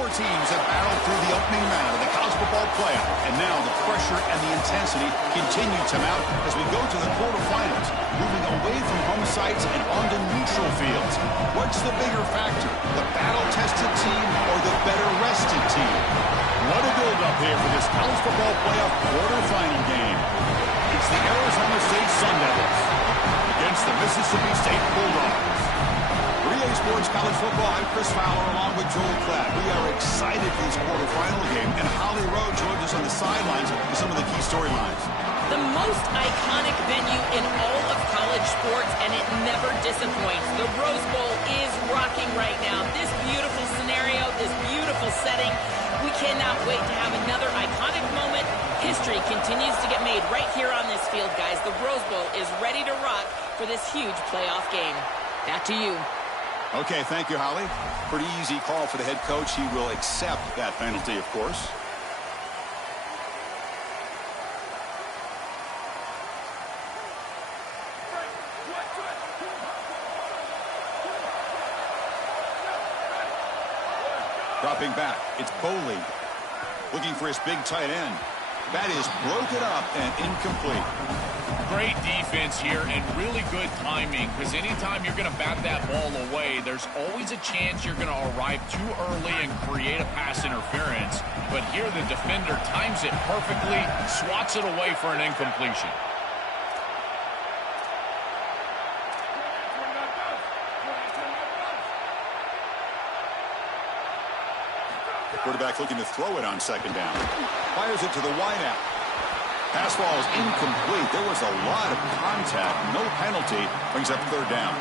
Four teams have battled through the opening round of the college football playoff, and now the pressure and the intensity continue to mount as we go to the quarterfinals, moving away from home sites and onto neutral fields. What's the bigger factor, the battle-tested team or the better-rested team? What a build-up here for this college football playoff quarterfinal game. It's the Arizona State Sun Devils against the Mississippi State Bulldogs. For EA Sports College Football, I'm Chris Fowler along with Joel Klatt. We are excited for this quarterfinal game, and Holly Rowe joins us on the sidelines with some of the key storylines. The most iconic venue in all of college sports, and it never disappoints. The Rose Bowl is rocking right now. This beautiful scenario, this beautiful setting. We cannot wait to have another iconic moment. History continues to get made right here on this field, guys. The Rose Bowl is ready to rock for this huge playoff game. Back to you. Okay, thank you, Holly. Pretty easy call for the head coach. He will accept that penalty, of course. Dropping back, it's Boley. Looking for his big tight end. That is broken up and incomplete. Great defense here and really good timing, because anytime you're going to bat that ball away, there's always a chance you're going to arrive too early and create a pass interference. But here the defender times it perfectly, swats it away for an incompletion. The quarterback looking to throw it on second down. Fires it to the wideout. Pass ball is incomplete. There was a lot of contact. No penalty. Brings up third down.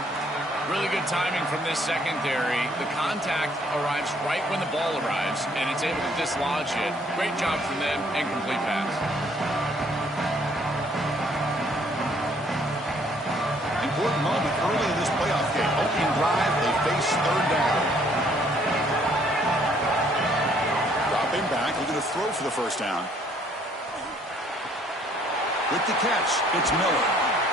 Really good timing from this secondary. The contact arrives right when the ball arrives, and it's able to dislodge it. Great job from them. Incomplete pass. Important moment early in this playoff game. Opening drive, they face third down. Dropping back, looking to throw for the first down. With the catch, it's Miller.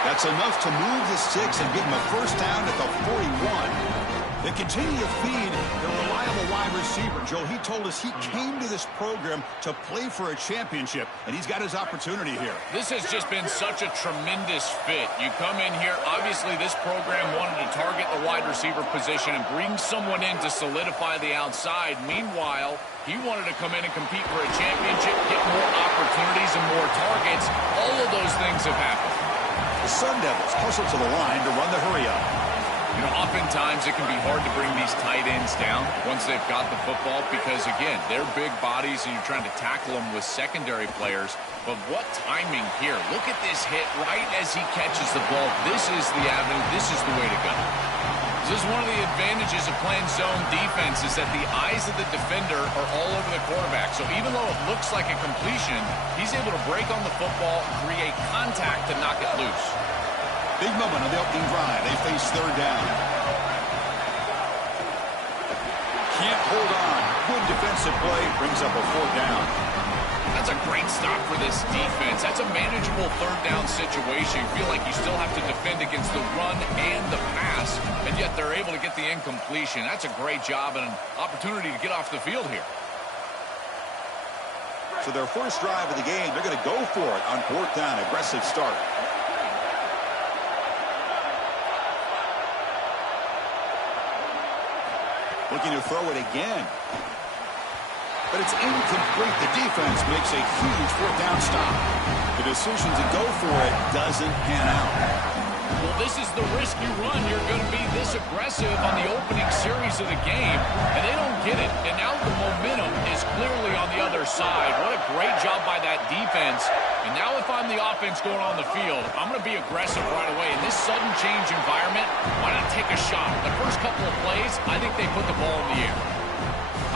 That's enough to move the sticks and give him a first down at the 41. They continue to feed their reliable wide receiver. Joe, he told us he came to this program to play for a championship, and he's got his opportunity here. This has just been such a tremendous fit. You come in here, obviously this program wanted to target the wide receiver position and bring someone in to solidify the outside. Meanwhile, he wanted to come in and compete for a championship, get more opportunities and more targets. All of those things have happened. The Sun Devils hustle to the line to run the hurry-up. You know, oftentimes it can be hard to bring these tight ends down once they've got the football because, again, they're big bodies and you're trying to tackle them with secondary players. But what timing here. Look at this hit right as he catches the ball. This is the avenue. This is the way to go. This is one of the advantages of playing zone defense is that the eyes of the defender are all over the quarterback. So even though it looks like a completion, he's able to break on the football, create contact, and knock it loose. Big moment on the opening drive. They face third down. Can't hold on. Good defensive play. Brings up a fourth down. That's a great stop for this defense. That's a manageable third down situation. You feel like you still have to defend against the run and the pass, and yet they're able to get the incompletion. That's a great job and an opportunity to get off the field here. So their first drive of the game, they're going to go for it on fourth down. Aggressive start. Looking to throw it again. But it's incomplete. The defense makes a huge fourth down stop. The decision to go for it doesn't pan out. Well, this is the risk you run. You're going to be this aggressive on the opening series of the game, and they don't get it. And now the momentum is clearly on the other side. What a great job by that defense. And now if I'm the offense going on the field, I'm going to be aggressive right away. In this sudden change environment, why not take a shot? The first couple of plays, I think they put the ball in the air.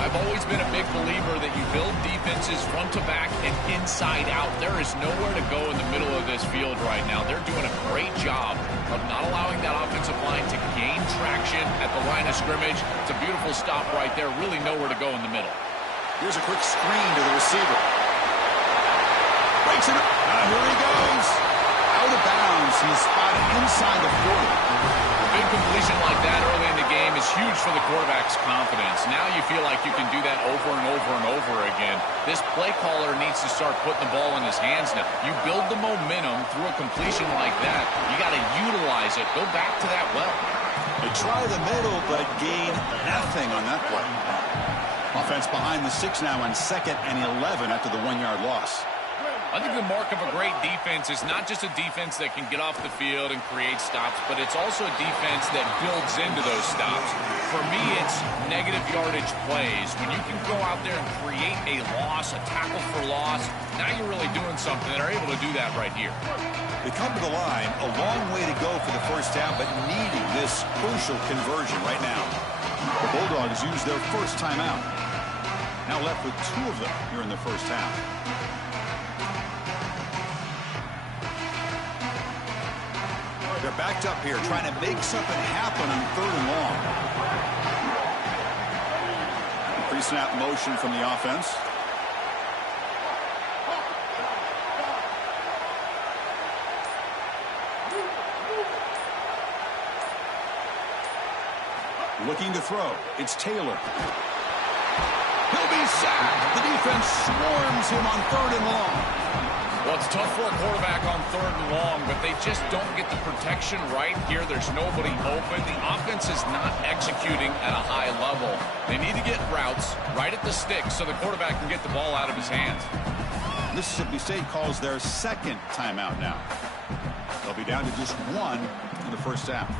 I've always been a big believer that you build defenses front to back and inside out. There is nowhere to go in the middle of this field right now. They're doing a great job of not allowing that offensive line to gain traction at the line of scrimmage. It's a beautiful stop right there. Really nowhere to go in the middle. Here's a quick screen to the receiver. Breaks it up. Here he goes. Out of bounds. He's spotted inside the 40. A big completion like that early in the game is huge for the quarterback's confidence. Now you feel like you can do that over and over and over again. This play caller needs to start putting the ball in his hands now. You build the momentum through a completion like that. You got to utilize it. Go back to that well. They try the middle, but gain nothing on that play. Offense behind the 6 now on 2nd and 11 after the 1-yard loss. I think the mark of a great defense is not just a defense that can get off the field and create stops, but it's also a defense that builds into those stops. For me, it's negative yardage plays. When you can go out there and create a loss, a tackle for loss, now you're really doing something. They're able to do that right here. They come to the line, a long way to go for the first half, but needing this crucial conversion right now. The Bulldogs use their first timeout. Now left with 2 of them here in the first half. They're backed up here, trying to make something happen on 3rd and long. Pre-snap motion from the offense. Looking to throw. It's Taylor. He'll be sacked. The defense swarms him on 3rd and long. Well, it's tough for a quarterback on 3rd and long, but they just don't get the protection right here. There's nobody open. The offense is not executing at a high level. They need to get routes right at the sticks so the quarterback can get the ball out of his hands. Mississippi State calls their 2nd timeout now. They'll be down to just 1 in the first half.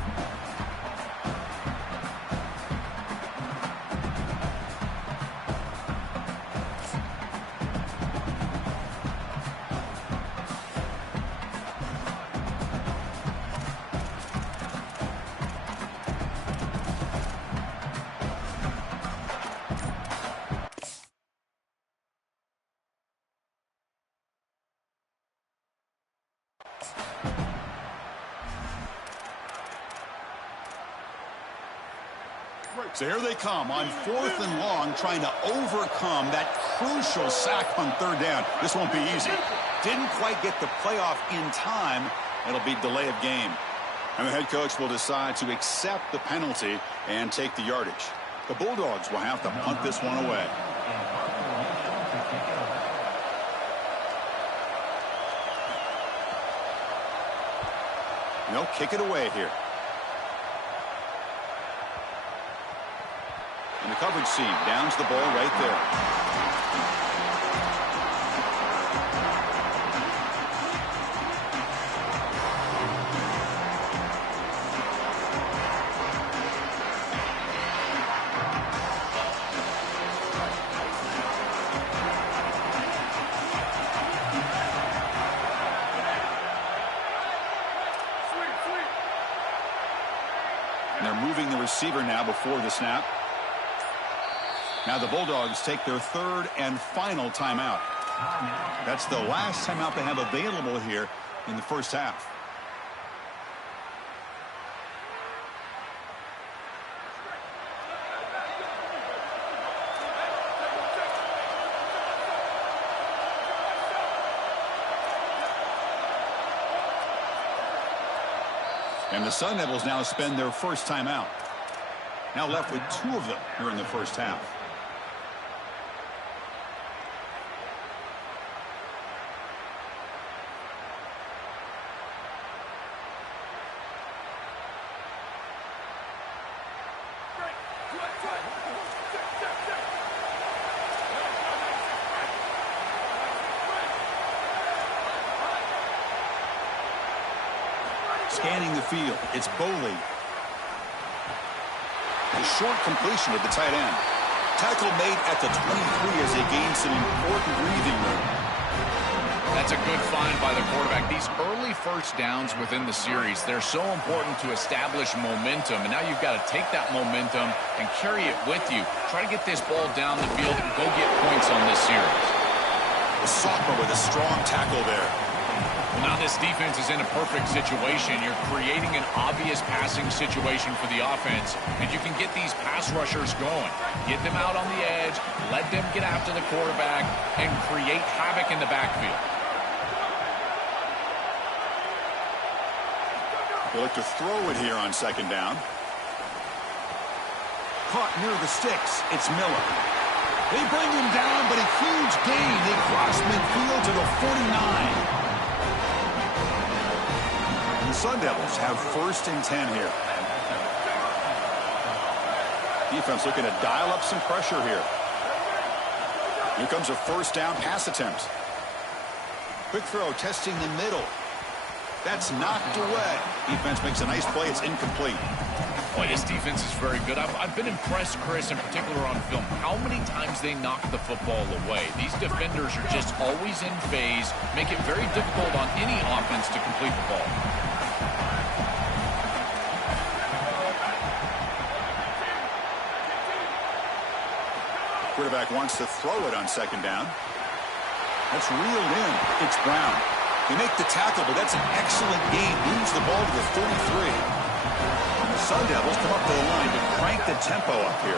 So here they come on 4th and long, trying to overcome that crucial sack on 3rd down. This won't be easy. Didn't quite get the playoff in time. It'll be delay of game. And the head coach will decide to accept the penalty and take the yardage. The Bulldogs will have to punt this one away. And they'll kick it away here. And the coverage seam downs the ball right there. And they're moving the receiver now before the snap. Now the Bulldogs take their 3rd and final timeout. That's the last timeout they have available here in the first half. And the Sun Devils now spend their first timeout. Now left with 2 of them here in the first half. Scanning the field, it's Boley. A short completion of the tight end. Tackle made at the 23 as they gain some important breathing room. That's a good find by the quarterback. These early first downs within the series, they're so important to establish momentum. And now you've got to take that momentum and carry it with you. Try to get this ball down the field and go get points on this series. The sophomore with a strong tackle there. Well, now this defense is in a perfect situation. You're creating an obvious passing situation for the offense, and you can get these pass rushers going. Get them out on the edge, let them get after the quarterback, and create havoc in the backfield. They look to throw it here on 2nd down. caught near the sticks. It's Miller. They bring him down, but a huge gain. They cross midfield to the 49. The Sun Devils have 1st and 10 here. Defense looking to dial up some pressure here. Here comes a 1st down pass attempt. Quick throw, testing the middle. That's knocked away. Defense makes a nice play. It's incomplete. Boy, this defense is very good. I've been impressed, Chris, in particular on film, how many times they knock the football away. These defenders are just always in phase, make it very difficult on any offense to complete the ball. Quarterback wants to throw it on 2nd down. That's reeled in. It's Brown. They make the tackle, but that's an excellent gain. Moves the ball to the 33. And the Sun Devils come up to the line to crank the tempo up here.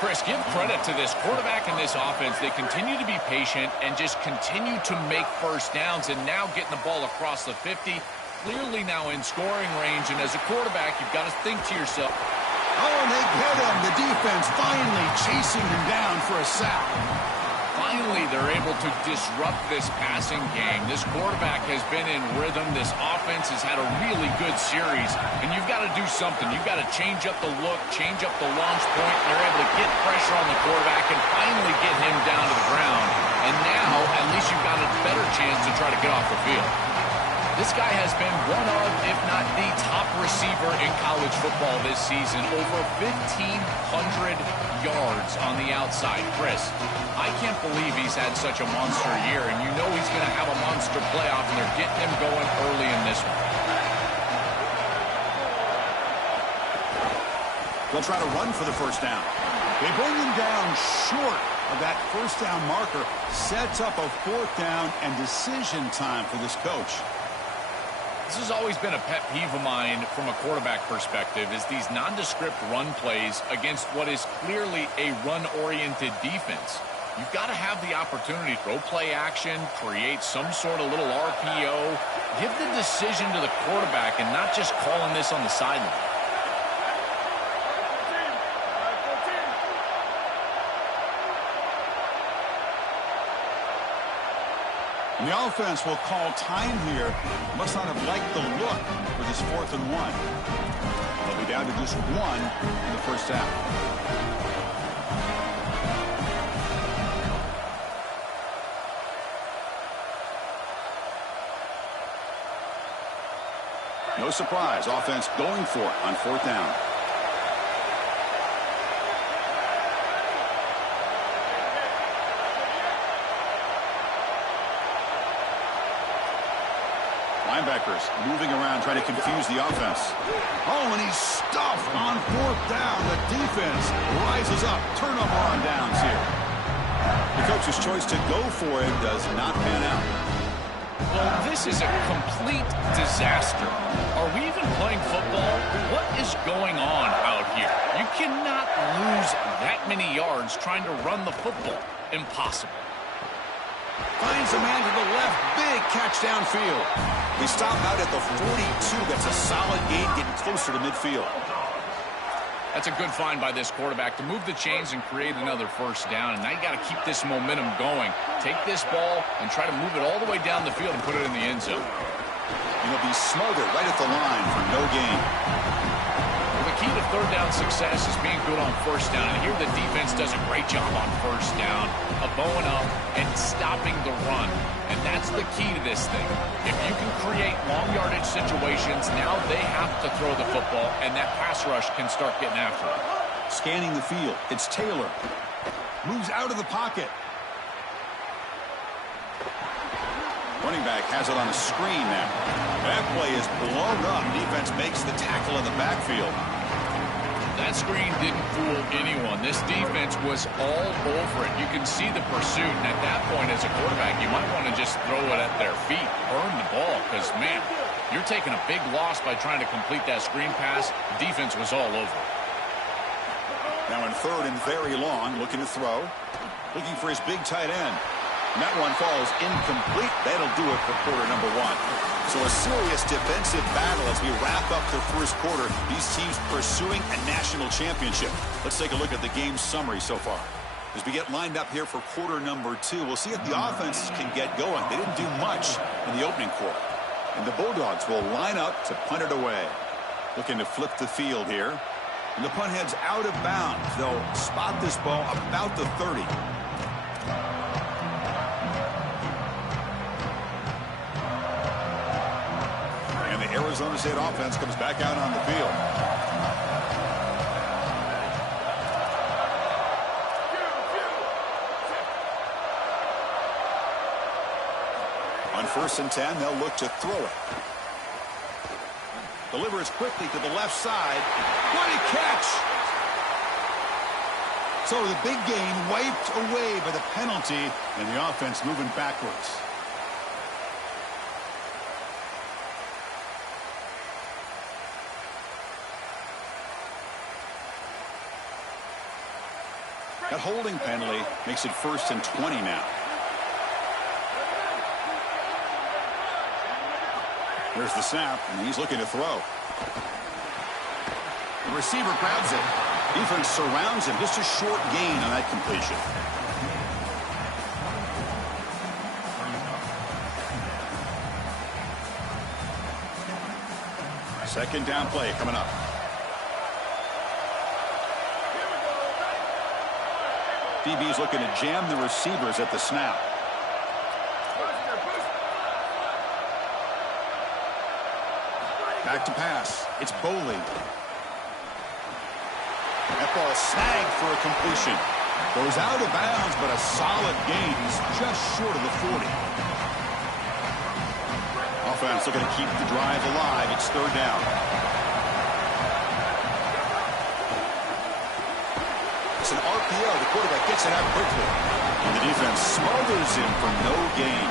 Chris, give credit to this quarterback and this offense. They continue to be patient and just continue to make 1st downs, and now getting the ball across the 50, clearly now in scoring range. And as a quarterback, you've got to think to yourself, oh, and they get him. The defense finally chasing him down for a sack. Finally, they're able to disrupt this passing game. This quarterback has been in rhythm. This offense has had a really good series, and you've got to do something. You've got to change up the look, change up the launch point. They're able to get pressure on the quarterback and finally get him down to the ground. And now, at least you've got a better chance to try to get off the field. This guy has been one of, if not the top receiver in college football this season. Over 1,500 yards on the outside. Chris, I can't believe he's had such a monster year, and you know he's going to have a monster playoff, and they're getting him going early in this one. They'll try to run for the 1st down. They bring him down short of that 1st down marker. Sets up a 4th down and decision time for this coach. This has always been a pet peeve of mine from a quarterback perspective, is these nondescript run plays against what is clearly a run-oriented defense. You've got to have the opportunity to throw play action, create some sort of little RPO, give the decision to the quarterback and not just calling this on the sideline. And the offense will call time here. Must not have liked the look for this 4th and 1. They'll be down to just 1 in the 1st half. No surprise, offense going for it on 4th down. Linebackers moving around, trying to confuse the offense. Oh, and he's stuffed on 4th down. The defense rises up. Turnover on downs here. The coach's choice to go for it does not pan out. Well, this is a complete disaster. Are we even playing football? What is going on out here? You cannot lose that many yards trying to run the football. Impossible. Finds a man to the left. Big catch downfield. They stop out at the 42. That's a solid gain, getting closer to midfield. That's a good find by this quarterback to move the chains and create another 1st down. And now you got to keep this momentum going. Take this ball and try to move it all the way down the field and put it in the end zone. And he'll be smothered right at the line for no gain. Well, the key to 3rd down success is being good on 1st down. And here the defense does a great job on 1st down, bowing up and stopping the run. And that's the key to this thing. If you can create long yardage situations, now they have to throw the football, and that pass rush can start getting after it. Scanning the field. It's Taylor. Moves out of the pocket. Running back has it on a screen now. That play is blown up. Defense makes the tackle in the backfield. That screen didn't fool anyone. This defense was all over it. You can see the pursuit, and at that point as a quarterback, you might want to just throw it at their feet, burn the ball, because, man, you're taking a big loss by trying to complete that screen pass. The defense was all over it. Now in 3rd and very long, looking to throw. Looking for his big tight end. And that one falls incomplete. That'll do it for quarter number one. So a serious defensive battle as we wrap up the first quarter. These teams pursuing a national championship. Let's take a look at the game summary so far. As we get lined up here for quarter number two, we'll see if the offense can get going. They didn't do much in the opening quarter. And the Bulldogs will line up to punt it away. Looking to flip the field here. And the punt heads out of bounds. They'll spot this ball about the 30. And the Arizona State offense comes back out on the field. On 1st and 10, they'll look to throw it. Delivers quickly to the left side. What a catch! So the big gain wiped away by the penalty, and the offense moving backwards. That holding penalty makes it 1st and 20 now. There's the snap, and he's looking to throw. The receiver grabs it. Defense surrounds him. Just a short gain on that completion. Second down play coming up. DB's looking to jam the receivers at the snap. Back to pass. It's Boley. That ball snagged for a completion. Goes out of bounds, but a solid gain. He's just short of the 40. Offense looking to keep the drive alive. It's 3rd down. It's an RPO. The quarterback gets it out quickly. And the defense smothers him for no gain.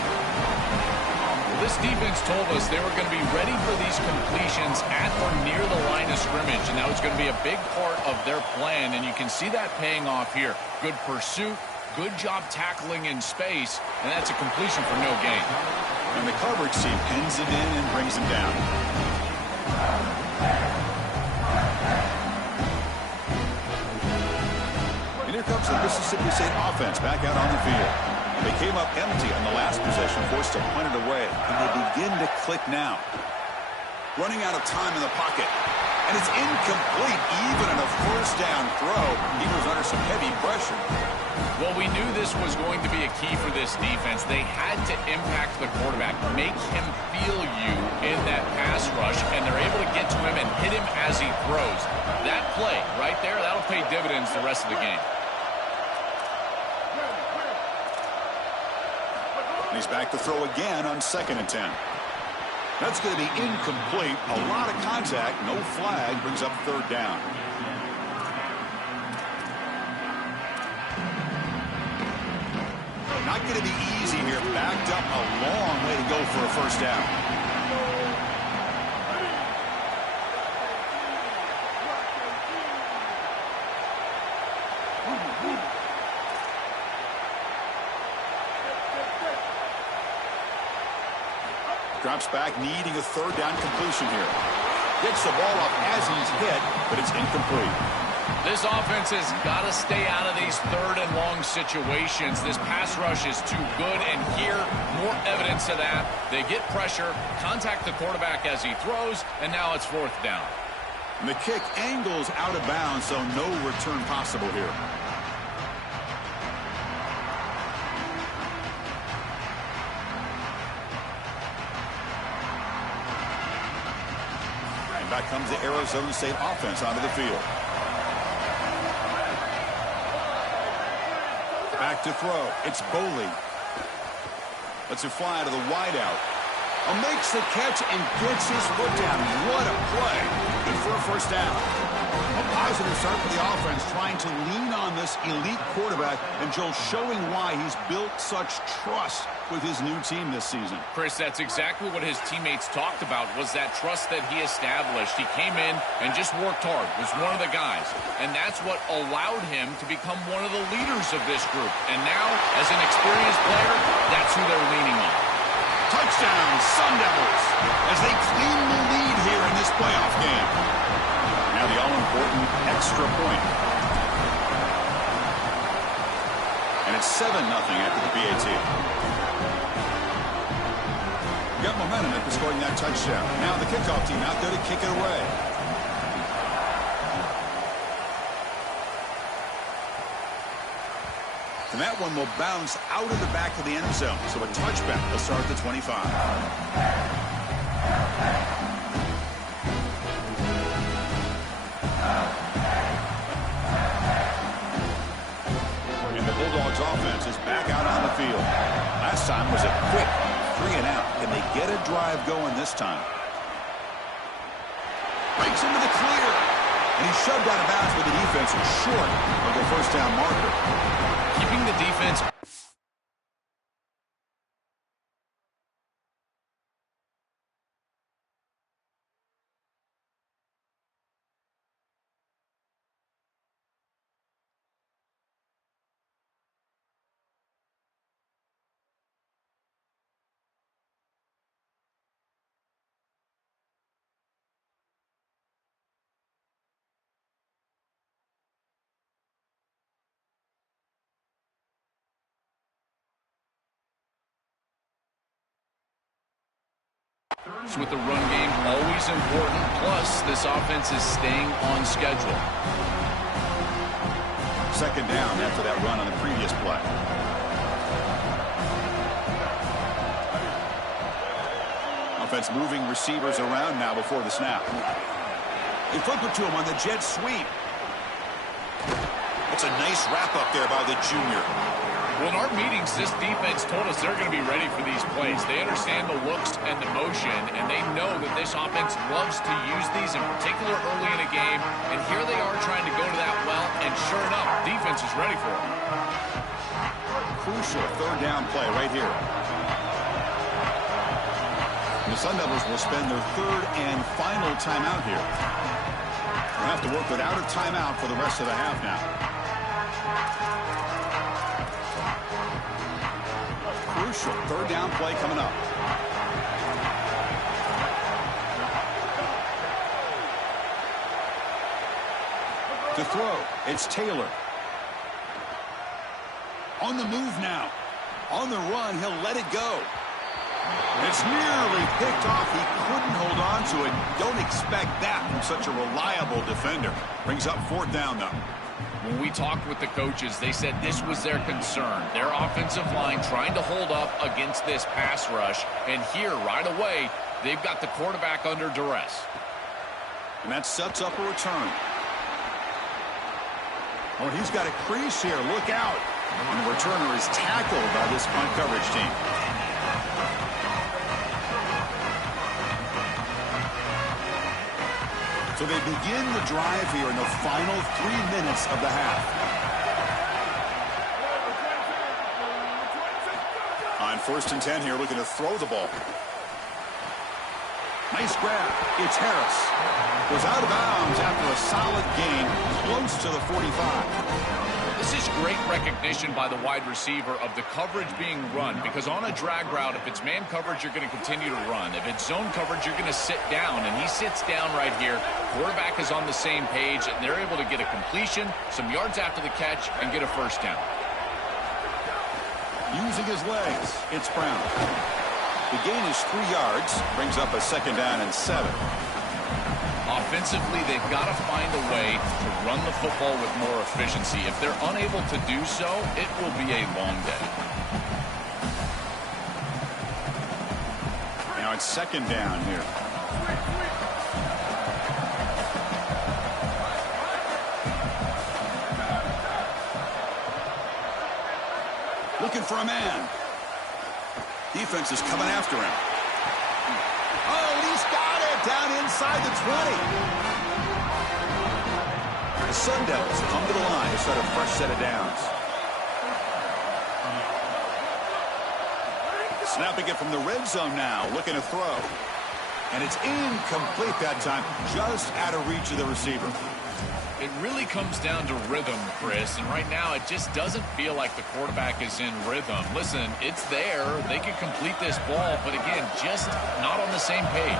This defense told us they were going to be ready for these completions at or near the line of scrimmage, and that was going to be a big part of their plan, and you can see that paying off here. Good pursuit, good job tackling in space, and that's a completion for no gain. And the coverage team pins it in and brings him down. And here comes the Mississippi State offense back out on the field. They came up empty on the last possession, forced to punt it away. And they begin to click now. Running out of time in the pocket. And it's incomplete, even in a 1st down throw. He was under some heavy pressure. Well, we knew this was going to be a key for this defense. They had to impact the quarterback, make him feel you in that pass rush, and they're able to get to him and hit him as he throws. That play right there, that'll pay dividends the rest of the game. He's back to throw again on 2nd and 10. That's going to be incomplete. A lot of contact. No flag. Brings up 3rd down. Not going to be easy here. Backed up a long way to go for a 1st down. Drops back, needing a 3rd down completion here. Gets the ball up as he's hit, but it's incomplete. This offense has got to stay out of these 3rd and long situations. This pass rush is too good, and here, more evidence of that. They get pressure, contact the quarterback as he throws, and now it's 4th down. And the kick angles out of bounds, so no return possible here. Back comes the Arizona State offense onto the field. Back to throw. It's Boley. Lets it fly to the wideout. Makes the catch and gets his foot down. What a play. Good for a 1st down. A positive start for the offense, trying to lean on this elite quarterback, and Joe showing why he's built such trust with his new team this season. Chris, that's exactly what his teammates talked about, was that trust that he established. He came in and just worked hard, was one of the guys, and that's what allowed him to become one of the leaders of this group. And now, as an experienced player, that's who they're leaning on. Touchdown, Sun Devils, as they claim the lead here in this playoff game. Now the all-important extra point. And it's 7-0 after the PAT. Got momentum after scoring that touchdown. Now the kickoff team out there to kick it away. And that one will bounce out of the back of the end zone. So a touchback will start at the 25. And the Bulldogs offense is back out on the field. Last time was a quick 3-and-out. Can they get a drive going this time? Breaks into the clear. And he's shoved out of bounds, but the defense is short of the first down marker. Keeping the defense with the run game always important. Plus, this offense is staying on schedule. Second down after that run on the previous play. Offense moving receivers around now before the snap. They flip it to him on the jet sweep. That's a nice wrap up there by the junior. Well, in our meetings, this defense told us they're going to be ready for these plays. They understand the looks and the motion, and they know that this offense loves to use these, in particular early in a game. And here they are trying to go to that well, and sure enough, defense is ready for it. Crucial third down play right here. The Sun Devils will spend their third and final timeout here. They'll have to work without a timeout for the rest of the half now. Crucial third down play coming up. To throw, it's Taylor. On the move now. On the run, he'll let it go. It's nearly picked off. He couldn't hold on to it. Don't expect that from such a reliable defender. Brings up fourth down, though. When we talked with the coaches, they said this was their concern. Their offensive line trying to hold up against this pass rush. And here, right away, they've got the quarterback under duress. And that sets up a return. Oh, he's got a crease here. Look out. And the returner is tackled by this punt coverage team. So they begin the drive here in the final 3 minutes of the half. On 1st and 10 here, looking to throw the ball. Nice grab. It's Harris. Goes out of bounds after a solid gain, close to the 45. This is great recognition by the wide receiver of the coverage being run, because on a drag route, if it's man coverage, you're going to continue to run. If it's zone coverage, you're going to sit down, and he sits down right here. Quarterback is on the same page, and they're able to get a completion, some yards after the catch, and get a first down. Using his legs, it's Brown. The gain is 3 yards, brings up a 2nd down and 7. Offensively, they've got to find a way to run the football with more efficiency. If they're unable to do so, it will be a long day. Now it's 2nd down here. Looking for a man. Defense is coming after him. Oh, he's got it down inside the 20. The Sun Devils come to the line to start a fresh set of downs. Snapping it from the red zone now, looking to throw. And it's incomplete that time, just out of reach of the receiver. It really comes down to rhythm, Chris, and right now it just doesn't feel like the quarterback is in rhythm. Listen, it's there. They can complete this ball, but again, just not on the same page.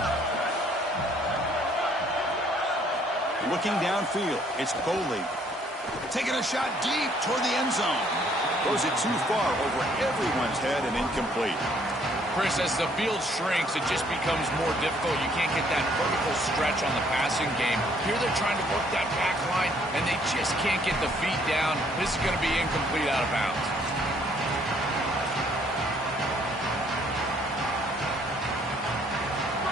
Looking downfield, it's Coley. Taking a shot deep toward the end zone. Throws it too far over everyone's head and incomplete. Chris, as the field shrinks, it just becomes more difficult. You can't get that vertical stretch on the passing game. Here they're trying to work that back line, and they just can't get the feet down. This is going to be incomplete out of bounds.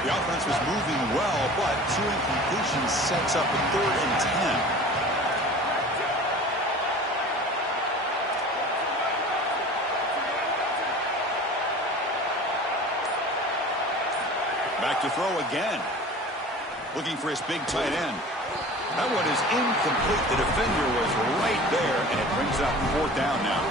The offense was moving well, but two incompletions sets up a 3rd and 10. Back to throw again. Looking for his big tight end. That one is incomplete. The defender was right there, and it brings up 4th down now.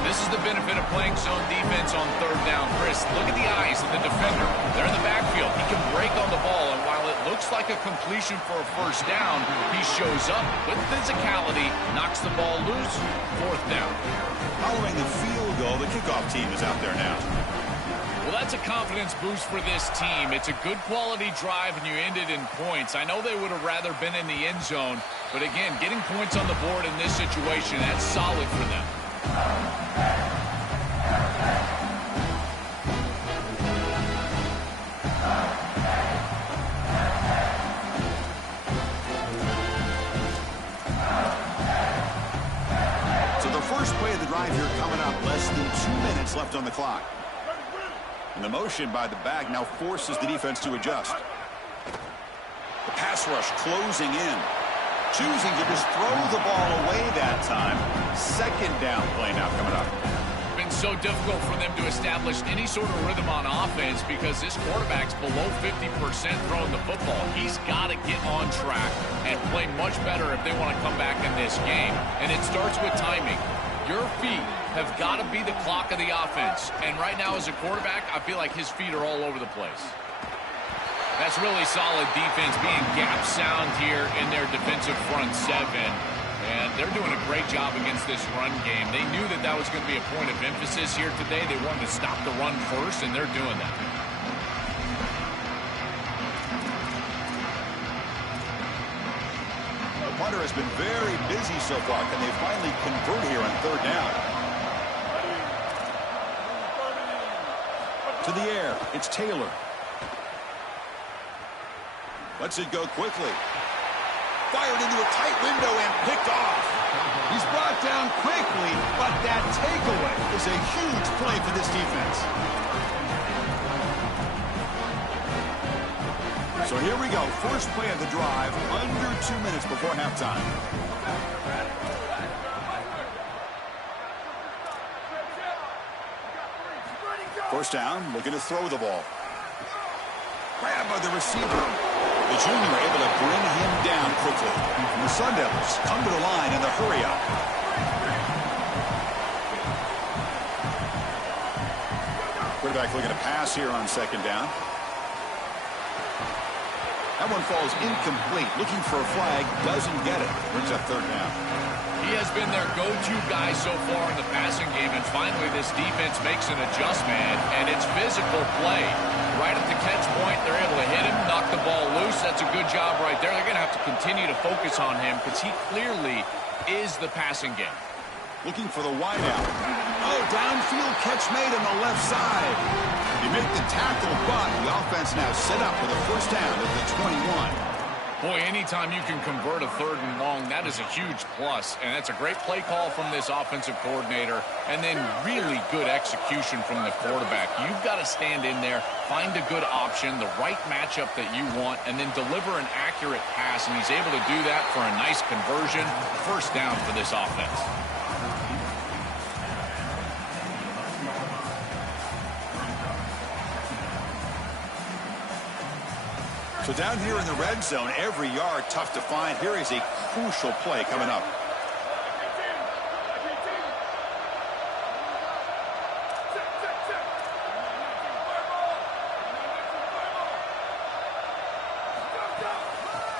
This is the benefit of playing zone defense on 3rd down. Chris, look at the eyes of the defender. They're in the backfield. He can break on the ball, and while it looks like a completion for a 1st down, he shows up with physicality, knocks the ball loose, 4th down. Following the field goal, the kickoff team is out there now. Well, that's a confidence boost for this team. It's a good quality drive, and you ended in points. I know they would have rather been in the end zone, but again, getting points on the board in this situation, that's solid for them. So the first play of the drive here coming up. Less than 2 minutes left on the clock. And the motion by the back now forces the defense to adjust. The pass rush closing in. Choosing to just throw the ball away that time. 2nd down play now coming up. Been so difficult for them to establish any sort of rhythm on offense because this quarterback's below 50% throwing the football. He's got to get on track and play much better if they want to come back in this game. And it starts with timing. Your feet have got to be the clock of the offense. And right now as a quarterback, I feel like his feet are all over the place. That's really solid defense, being gap sound here in their defensive front 7. And they're doing a great job against this run game. They knew that that was going to be a point of emphasis here today. They wanted to stop the run first, and they're doing that. The punter has been very busy so far. Can they finally convert here on 3rd down? To the air, it's Taylor. Lets it go quickly. Fired into a tight window and picked off. He's brought down quickly, but that takeaway is a huge play for this defense. So here we go. First play of the drive, under 2 minutes before halftime. First down, looking to throw the ball. Grabbed by the receiver. The junior able to bring him down quickly. And the Sun Devils come to the line in the hurry-up. Quarterback looking to pass here on 2nd down. That one falls incomplete. Looking for a flag. Doesn't get it. Brings up 3rd down. He has been their go-to guy so far in the passing game, and finally this defense makes an adjustment, and it's physical play. Right at the catch point, they're able to hit him, knock the ball loose. That's a good job right there. They're going to have to continue to focus on him because he clearly is the passing game. Looking for the wideout. Oh, downfield catch made on the left side. You make the tackle, but the offense now set up for the first down at the 21. Boy, anytime you can convert a 3rd and long, that is a huge plus. And that's a great play call from this offensive coordinator. And then really good execution from the quarterback. You've got to stand in there, find a good option, the right matchup that you want, and then deliver an accurate pass. And he's able to do that for a nice conversion. First down for this offense. So So down here in the red zone, every yard tough to find. Here is a crucial play coming up.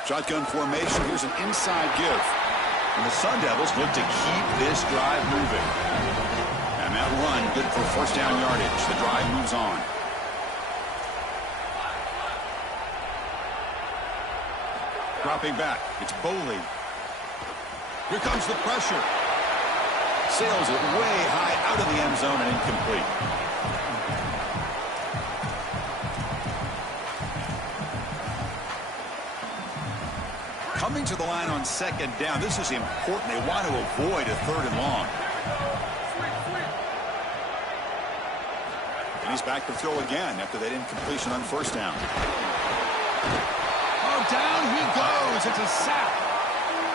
Shotgun formation. Here's an inside give. And the Sun Devils look to keep this drive moving. And that run good for first down yardage. The drive moves on. Dropping back. It's Boley. Here comes the pressure. Sails it way high out of the end zone and incomplete. Coming to the line on second down. This is important. They want to avoid a third and long. And he's back to throw again after that incompletion on first down. Oh, down he goes. It's a sack.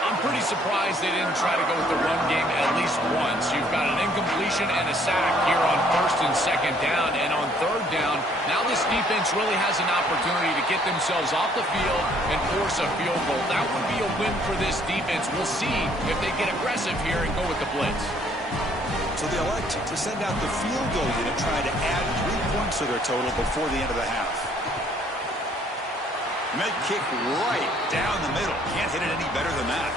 I'm pretty surprised they didn't try to go with the run game at least once. You've got an incompletion and a sack here on first and second down. And on third down, now this defense really has an opportunity to get themselves off the field and force a field goal. That would be a win for this defense. We'll see if they get aggressive here and go with the blitz. So they elect to send out the field goal unit, trying to add 3 points to their total before the end of the half. And that kick right down the middle. Can't hit it any better than that.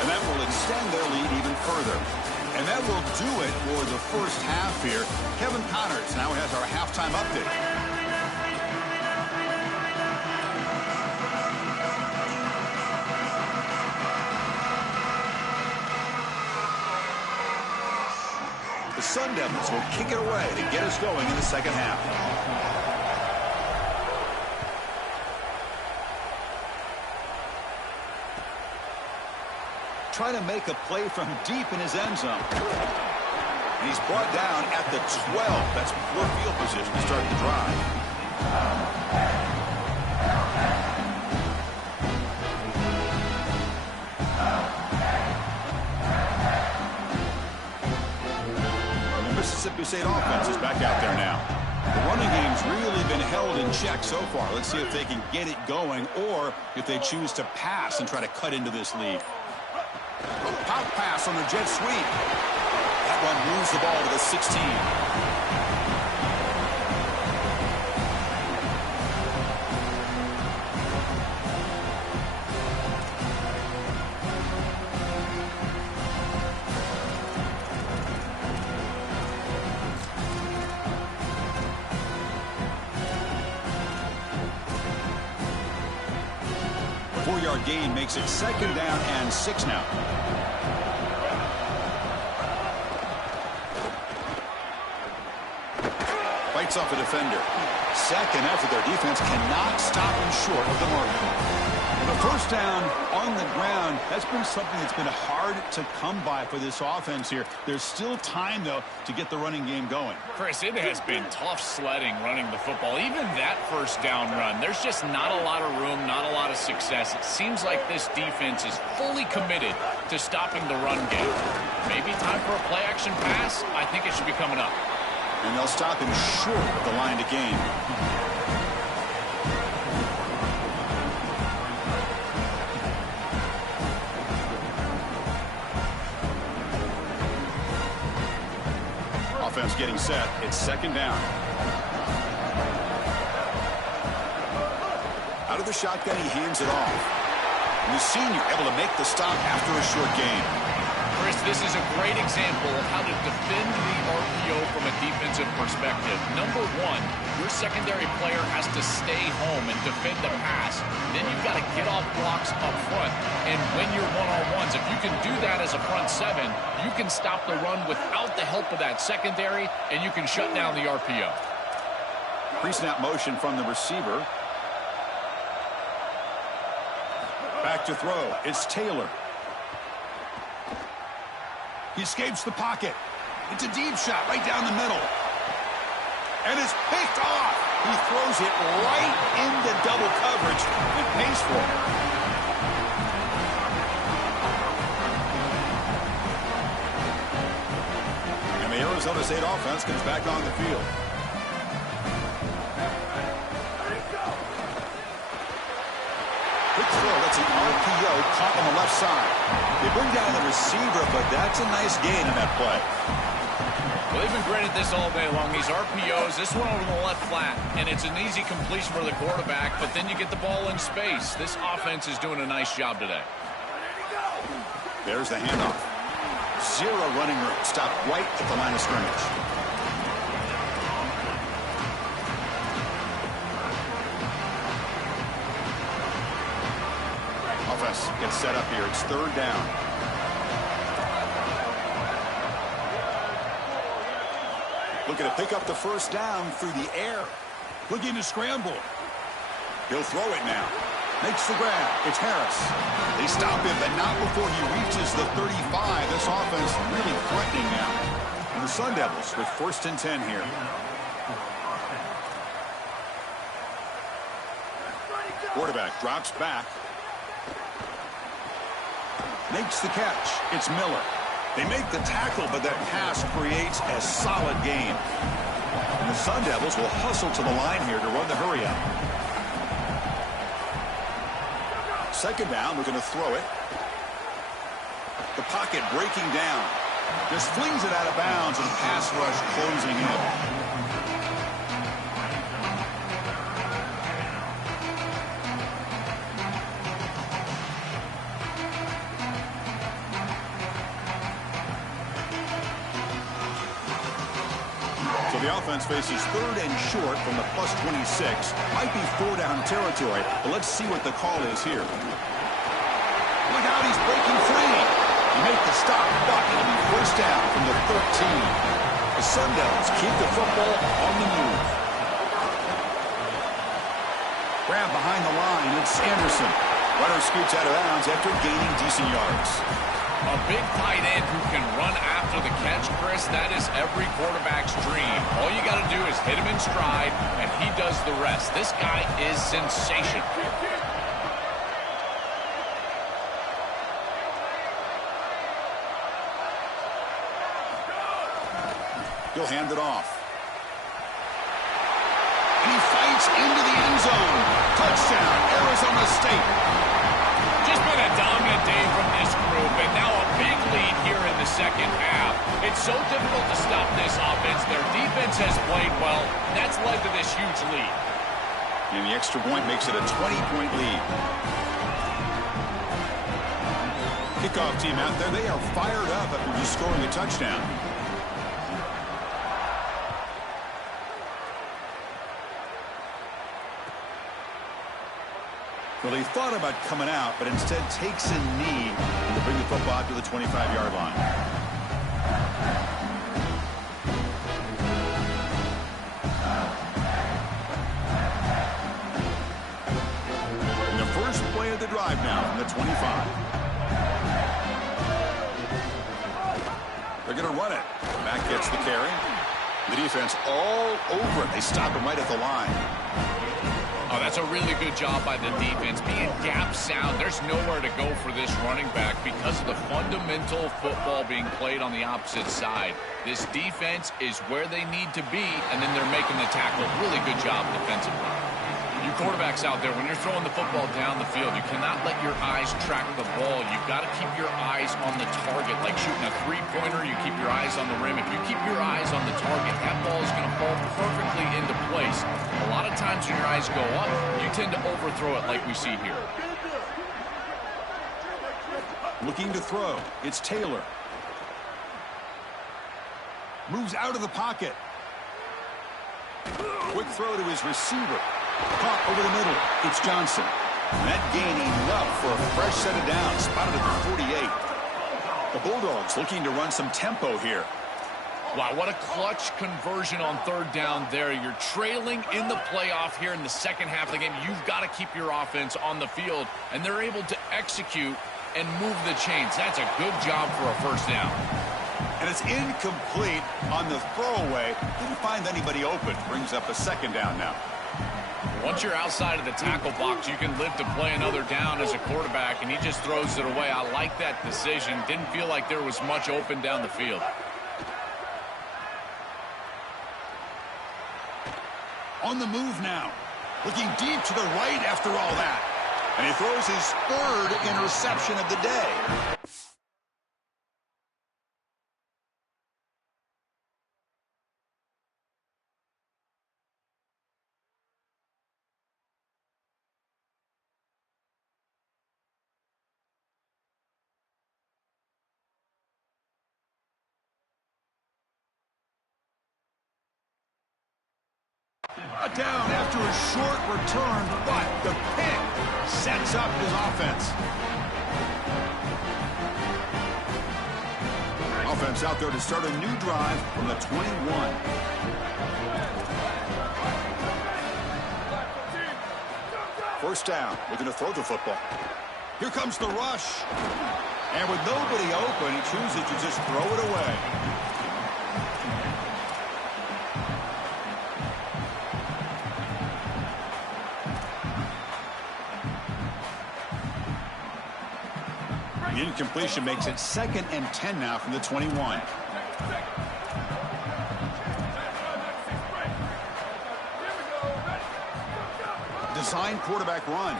And that will extend their lead even further. And that will do it for the first half here. Kevin Connors now has our halftime update. The Sun Devils will kick it away to get us going in the second half. Trying to make a play from deep in his end zone. And he's brought down at the 12. That's poor field position to start the drive. And the Mississippi State offense is back out there now. The running game's really been held in check so far. Let's see if they can get it going or if they choose to pass and try to cut into this lead. Pop pass on the jet sweep. That one moves the ball to the 16. Four-yard gain makes it second down and 6 now. Fights off a defender. Second effort, their defense cannot stop him short of the mark. The first down on the ground, that's been something that's been hard to come by for this offense here. There's still time, though, to get the running game going. Chris, it has been tough sledding running the football. Even that first down run, there's just not a lot of room, not a lot of success. It seems like this defense is fully committed to stopping the run game. Maybe time for a play-action pass? I think it should be coming up. And they'll stop him short of the line to gain. Offense getting set. It's second down. Out of the shotgun, he hands it off. And the senior able to make the stop after a short gain. Chris, this is a great example of how to defend the RPO from a defensive perspective. Number one, your secondary player has to stay home and defend the pass. Then you've got to get off blocks up front. And when you're one-on-ones, if you can do that as a front seven, you can stop the run without the help of that secondary, and you can shut down the RPO. Pre-snap motion from the receiver. Back to throw. It's Taylor. He escapes the pocket. It's a deep shot right down the middle. And it's picked off. He throws it right into double coverage and pays for it. And the Arizona State offense comes back on the field. caught on the left side. They bring down the receiver, but that's a nice gain on that play. Well, they've been great at this all day long. These RPOs, this one over the left flat, and it's an easy completion for the quarterback, but then you get the ball in space. This offense is doing a nice job today. There's the handoff. Zero running room. Stopped right at the line of scrimmage. Offense gets set up here. It's third down. Looking to pick up the first down through the air. Looking to scramble. He'll throw it now. Makes the grab. It's Harris. They stop him, but not before he reaches the 35. This offense really threatening now. And the Sun Devils with 1st and 10 here. Quarterback drops back. Makes the catch. It's Miller. They make the tackle, but that pass creates a solid gain. And the Sun Devils will hustle to the line here to run the hurry up. Second down, we're going to throw it. The pocket breaking down. Just flings it out of bounds and pass rush closing in. The offense faces third and short from the +26. Might be 4-down territory, but let's see what the call is here. Look out, he's breaking free. He make the stop, but it'll be 1st down from the 13. The Sun Devils keep the football on the move. Grab behind the line, it's Anderson. Runner scoots out of bounds after gaining decent yards. A big tight end who can run after the catch, Chris, that is every quarterback's dream. All you got to do is hit him in stride, and he does the rest. This guy is sensational. He'll hand it off. And he fights into the end zone. Touchdown, Arizona State. Just been a dominant day from this group, and now a big lead here in the second half. It's so difficult to stop this offense. Their defense has played well. That's led to this huge lead. And the extra point makes it a 20-point lead. Kickoff team out there. They are fired up after just scoring a touchdown. Well, he thought about coming out, but instead takes a knee to bring the football to the 25-yard line. And the first play of the drive now from the 25. They're going to run it. Back gets the carry. The defense all over it. They stop him right at the line. Oh, that's a really good job by the defense. Being gap sound, there's nowhere to go for this running back because of the fundamental football being played on the opposite side. This defense is where they need to be, and then they're making the tackle. Really good job defensively. You quarterbacks out there, when you're throwing the football down the field, you cannot let your eyes track the ball. You've got to keep your eyes on the target. Like shooting a three-pointer, you keep your eyes on the rim. If you keep your eyes on the target, that ball is going to fall perfectly into place. A lot of times when your eyes go up, you tend to overthrow it like we see here. Looking to throw. It's Taylor. Moves out of the pocket. Quick throw to his receiver. Caught over the middle. It's Johnson. And that gain enough for a fresh set of downs. Spotted at the 48. The Bulldogs looking to run some tempo here. Wow, what a clutch conversion on third down there. You're trailing in the playoff here in the second half of the game. You've got to keep your offense on the field, and they're able to execute and move the chains. That's a good job for a first down. And it's incomplete on the throwaway. Didn't find anybody open. Brings up a second down now. Once you're outside of the tackle box, you can live to play another down as a quarterback, and he just throws it away. I like that decision. Didn't feel like there was much open down the field. On the move now. Looking deep to the right after all that. And he throws his third interception of the day. Down after a short return, but the pick sets up his offense. Offense out there to start a new drive from the 21. First down, looking to throw the football. Here comes the rush. And with nobody open, he chooses to just throw it away. The incompletion makes it 2nd and 10 now from the 21. Design quarterback run.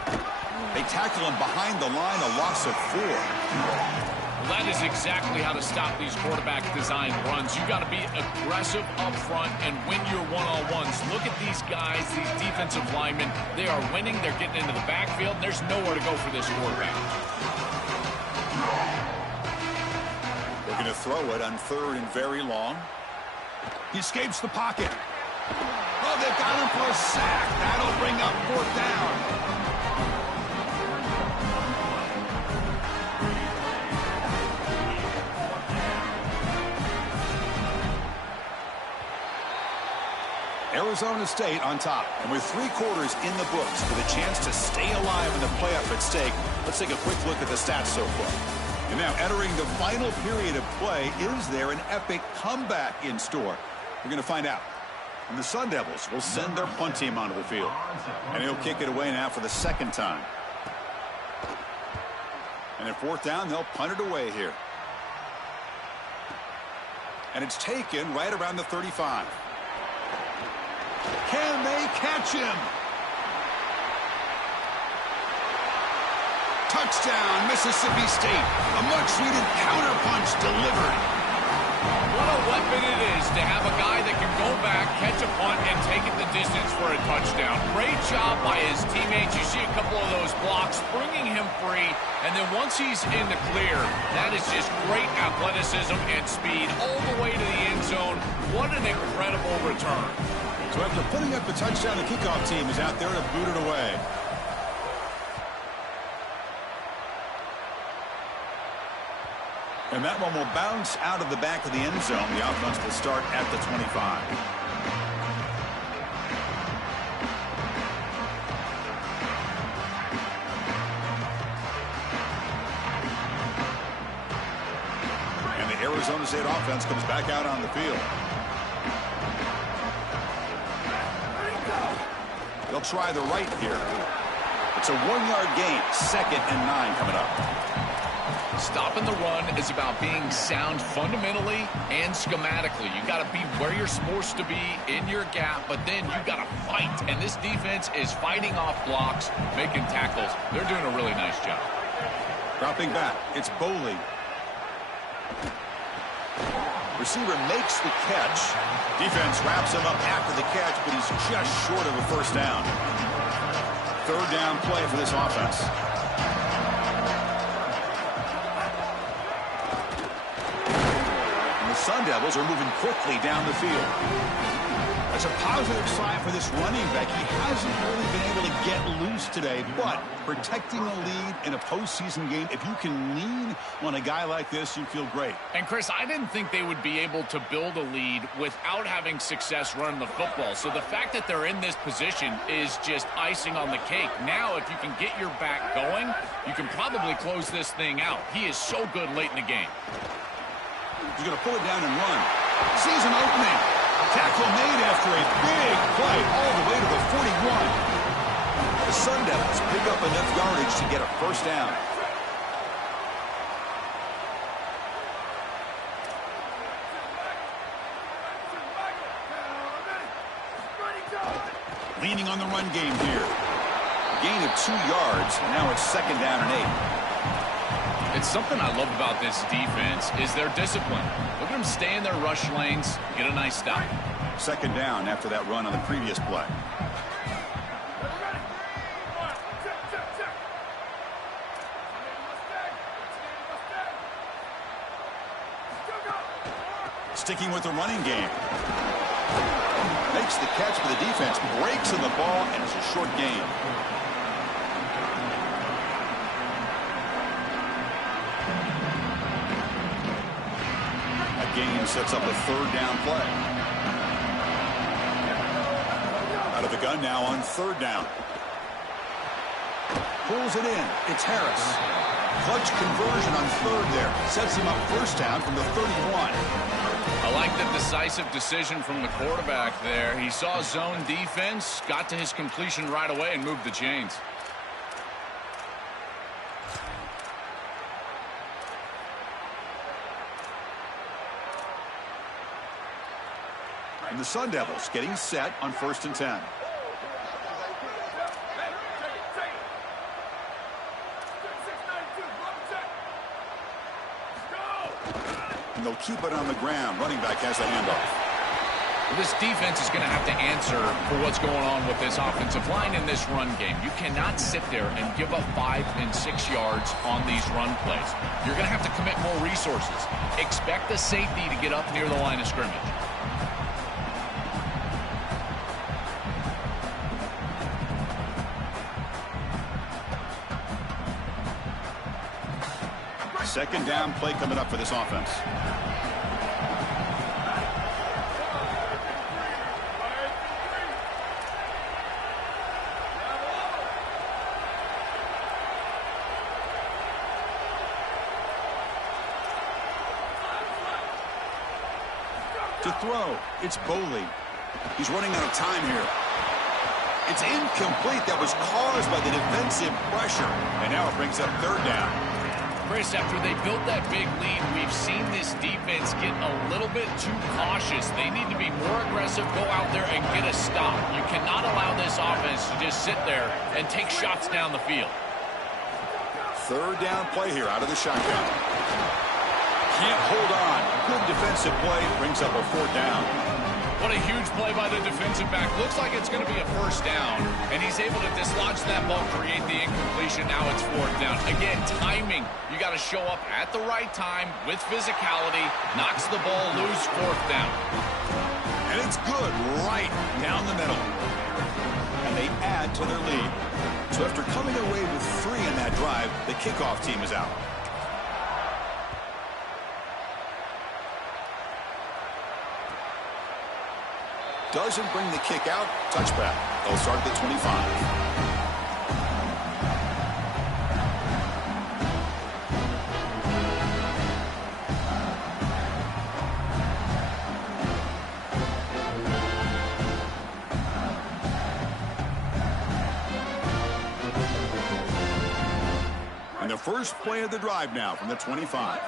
They tackle him behind the line, a loss of 4. Well, that is exactly how to stop these quarterback design runs. You got to be aggressive up front and win your one-on-ones. Look at these guys, these defensive linemen. They are winning. They're getting into the backfield. There's nowhere to go for this quarterback. Looking to throw it on 3rd and very long. He escapes the pocket. Oh, they've got him for a sack. That'll bring up 4th down. Arizona State on top. And with 3 quarters in the books with a chance to stay alive in the playoff at stake, let's take a quick look at the stats so far. And now entering the final period of play, is there an epic comeback in store? We're going to find out. And the Sun Devils will send their punt team onto the field. And he'll kick it away now for the 2nd time. And at 4th down, they'll punt it away here. And it's taken right around the 35. Can they catch him? Touchdown, Mississippi State. A much-needed counterpunch delivered. What a weapon it is to have a guy that can go back, catch a punt, and take it the distance for a touchdown. Great job by his teammates. You see a couple of those blocks bringing him free, and then once he's in the clear, that is just great athleticism and speed all the way to the end zone. What an incredible return. So after putting up the touchdown, the kickoff team is out there to boot it away. And that one will bounce out of the back of the end zone. The offense will start at the 25. And the Arizona State offense comes back out on the field. They'll try the right here. It's a 1-yard gain. 2nd and 9 coming up. Stopping the run is about being sound fundamentally and schematically. You got to be where you're supposed to be in your gap, but then you got to fight. And this defense is fighting off blocks, making tackles. They're doing a really nice job. Dropping back, it's Boley. Receiver makes the catch. Defense wraps him up after the catch, but he's just short of a 1st down. 3rd down play for this offense. Sun Devils are moving quickly down the field. That's a positive sign for this running back. He hasn't really been able to get loose today, but protecting a lead in a postseason game, if you can lean on a guy like this, you feel great. And, Chris, I didn't think they would be able to build a lead without having success running the football. So the fact that they're in this position is just icing on the cake. Now, if you can get your back going, you can probably close this thing out. He is so good late in the game. He's going to pull it down and run. Sees an opening. Tackle made after a big play all the way to the 41. The Sun Devils pick up enough yardage to get a 1st down. Leaning on the run game here. gain of 2 yards. Now it's 2nd down and 8. It's something I love about this defense is their discipline. Look at them stay in their rush lanes, get a nice stop. 2nd down after that run on the previous play. Sticking with the running game. Makes the catch for the defense, breaks in the ball, and it's a short gain. That gain sets up a 3rd down play. Out of the gun now on 3rd down. Pulls it in. It's Harris. Clutch conversion on 3rd there. Sets him up 1st down from the 31. I like the decisive decision from the quarterback there. He saw zone defense, got to his completion right away, and moved the chains. And the Sun Devils getting set on 1st and 10. And they'll keep it on the ground. Running back has the handoff. This defense is going to have to answer for what's going on with this offensive line in this run game. You cannot sit there and give up 5 and 6 yards on these run plays. You're going to have to commit more resources. Expect the safety to get up near the line of scrimmage. Second down play coming up for this offense. To throw, it's Boley. He's running out of time here. It's incomplete. That was caused by the defensive pressure. And now it brings up 3rd down. Chris, after they built that big lead, we've seen this defense get a little bit too cautious. They need to be more aggressive, go out there and get a stop. You cannot allow this offense to just sit there and take shots down the field. 3rd down play here out of the shotgun. Can't hold on. Good defensive play. Brings up a 4th down. What a huge play by the defensive back. Looks like it's going to be a 1st down, and he's able to dislodge that ball, create the incompletion. Now it's 4th down. Again, timing. You got to show up at the right time with physicality. Knocks the ball loose, 4th down. And it's good right down the middle. And they add to their lead. So after coming away with 3 in that drive, the kickoff team is out. Doesn't bring the kick out. Touchback. They'll start at the 25. And the first play of the drive now from the 25.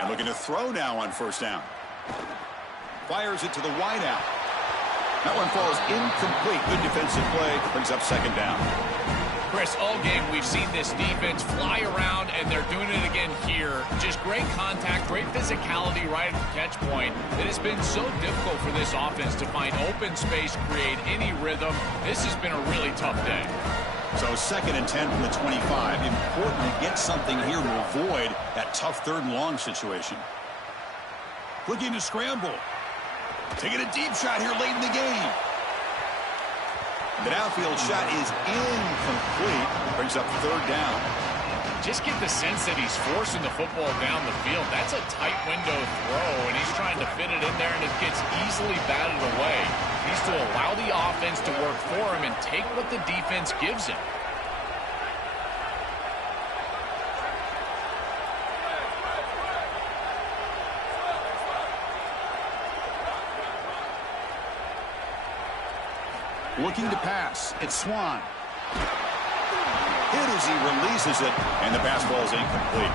And looking to throw now on 1st down. Fires it to the wideout. That one falls incomplete. Good defensive play. Brings up 2nd down. Chris, all game we've seen this defense fly around, and they're doing it again here. Just great contact, great physicality right at the catch point. It has been so difficult for this offense to find open space, create any rhythm. This has been a really tough day. So 2nd and 10 from the 25. Important to get something here to avoid that tough 3rd and long situation. Looking to scramble. Taking a deep shot here late in the game. The downfield shot is incomplete. Brings up 3rd down. Just get the sense that he's forcing the football down the field. That's a tight window throw, and he's trying to fit it in there, and it gets easily batted away. He needs to allow the offense to work for him and take what the defense gives him. Looking to pass. It's Swan. hit as he releases it, and the pass ball is incomplete.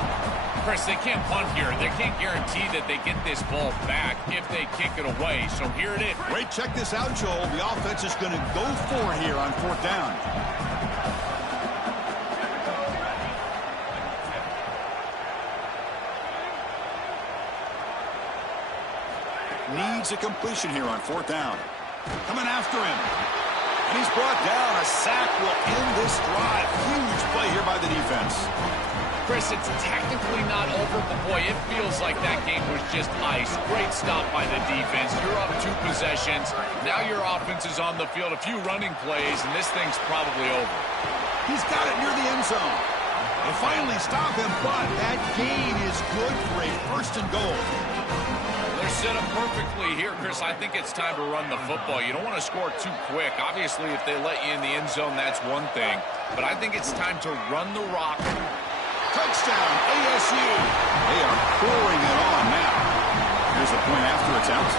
Chris, they can't punt here. They can't guarantee that they get this ball back if they kick it away. So here it is. Wait, check this out, Joel. The offense is going to go for it here on 4th down. Needs a completion here on 4th down. Coming after him. And he's brought down. A sack will end this drive. Huge play here by the defense. Chris, it's technically not over, but boy, it feels like that game was just ice. Great stop by the defense. You're up 2 possessions. Now your offense is on the field. A few running plays, and this thing's probably over. He's got it near the end zone. They finally stop him, but that gain is good for a 1st and goal. They're set up perfectly here, Chris. I think it's time to run the football. You don't want to score too quick. Obviously, if they let you in the end zone, that's one thing. But I think it's time to run the rock. Touchdown, ASU. They are pouring it on now. Here's the point after attempt.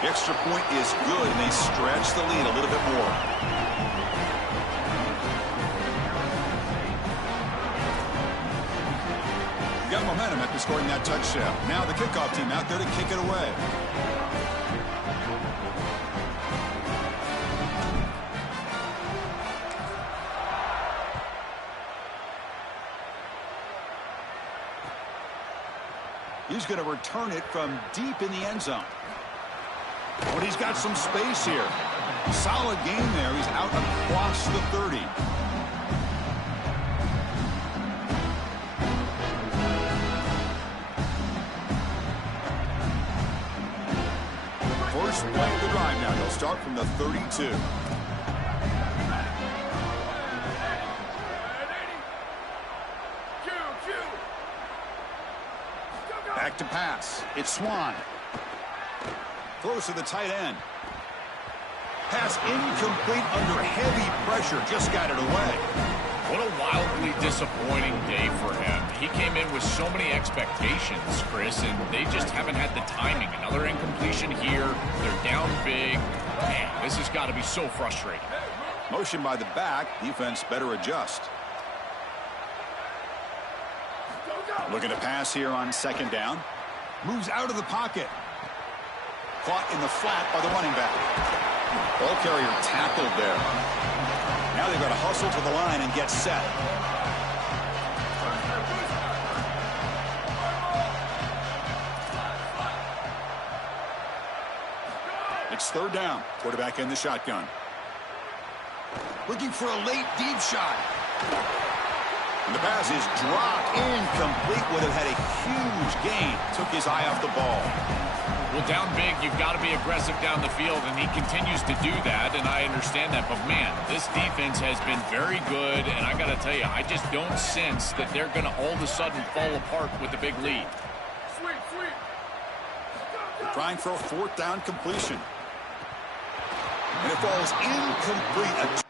The extra point is good, and they stretch the lead a little bit more. Got momentum after scoring that touchdown. Now the kickoff team out there to kick it away. He's going to return it from deep in the end zone. But he's got some space here. Solid game there. He's out across the 30. First play of the drive now. They'll start from the 32. Back to pass. It's Swan. Throws to the tight end. Pass incomplete under heavy pressure. Just got it away. What a wildly disappointing day for him. He came in with so many expectations, Chris, and they just haven't had the timing. Another incompletion here. They're down big. Man, this has got to be so frustrating. Motion by the back. Defense better adjust. Looking to pass here on 2nd down. Moves out of the pocket. Caught in the flat by the running back. Ball carrier tackled there. Now they've got to hustle to the line and get set. It's 3rd down. Quarterback in the shotgun. Looking for a late deep shot. And the pass is dropped incomplete. Would have had a huge gain. Took his eye off the ball. Well, down big, you've got to be aggressive down the field, and he continues to do that, and I understand that. But, man, this defense has been very good, and I got to tell you, I just don't sense that they're going to all of a sudden fall apart with a big lead. They're trying for a 4th down completion. And it falls incomplete.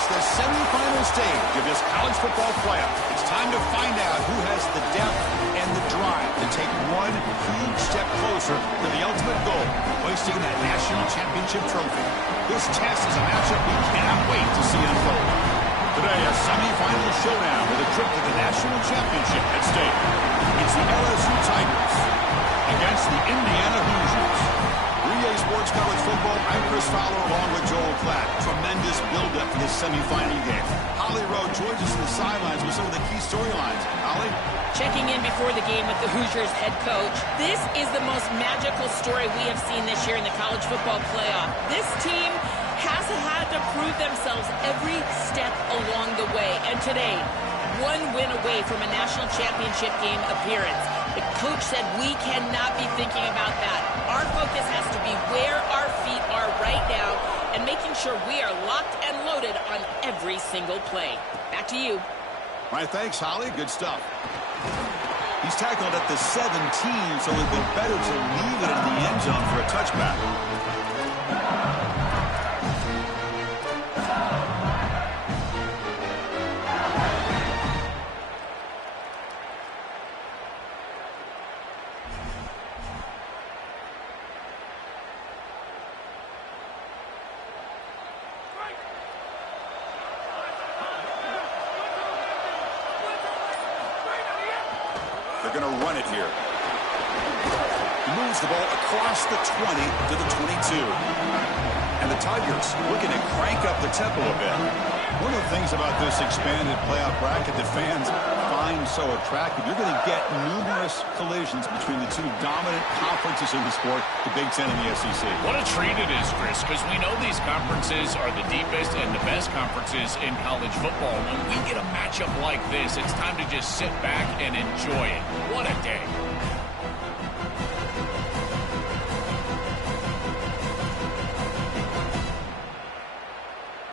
reach the semifinal stage of this college football playoff. It's time to find out who has the depth and the drive to take one huge step closer to the ultimate goal, hoisting that national championship trophy. This test is a matchup we cannot wait to see unfold. Today, a semifinal showdown with a trip to the national championship at stake. It's the LSU Tigers against the Indiana Hoosiers. EA Sports College Football, I'm Chris Fowler along with Joel Klatt. Tremendous build-up for this semifinal game. Holly Rowe joins us on the sidelines with some of the key storylines. Holly? Checking in before the game with the Hoosiers head coach. This is the most magical story we have seen this year in the college football playoff. This team has had to prove themselves every step along the way. And today, one win away from a national championship game appearance. The coach said we cannot be thinking about that. Our focus has to be where our feet are right now and making sure we are locked and loaded on every single play. Back to you. All right, thanks, Holly. Good stuff. He's tackled at the 17, so it would be better to leave it in the end zone for a touchback. They're going to run it here. He moves the ball across the 20 to the 22. And the Tigers looking to crank up the tempo a bit. One of the things about this expanded playoff bracket that fans find so attractive, you're going to get numerous collisions between the two dominant conferences in the sport, the Big Ten and the SEC. What a treat it is, Chris, because we know these conferences are the deepest and the best conferences in college football. When we get a matchup like this, it's time to just sit back and enjoy it. What a day.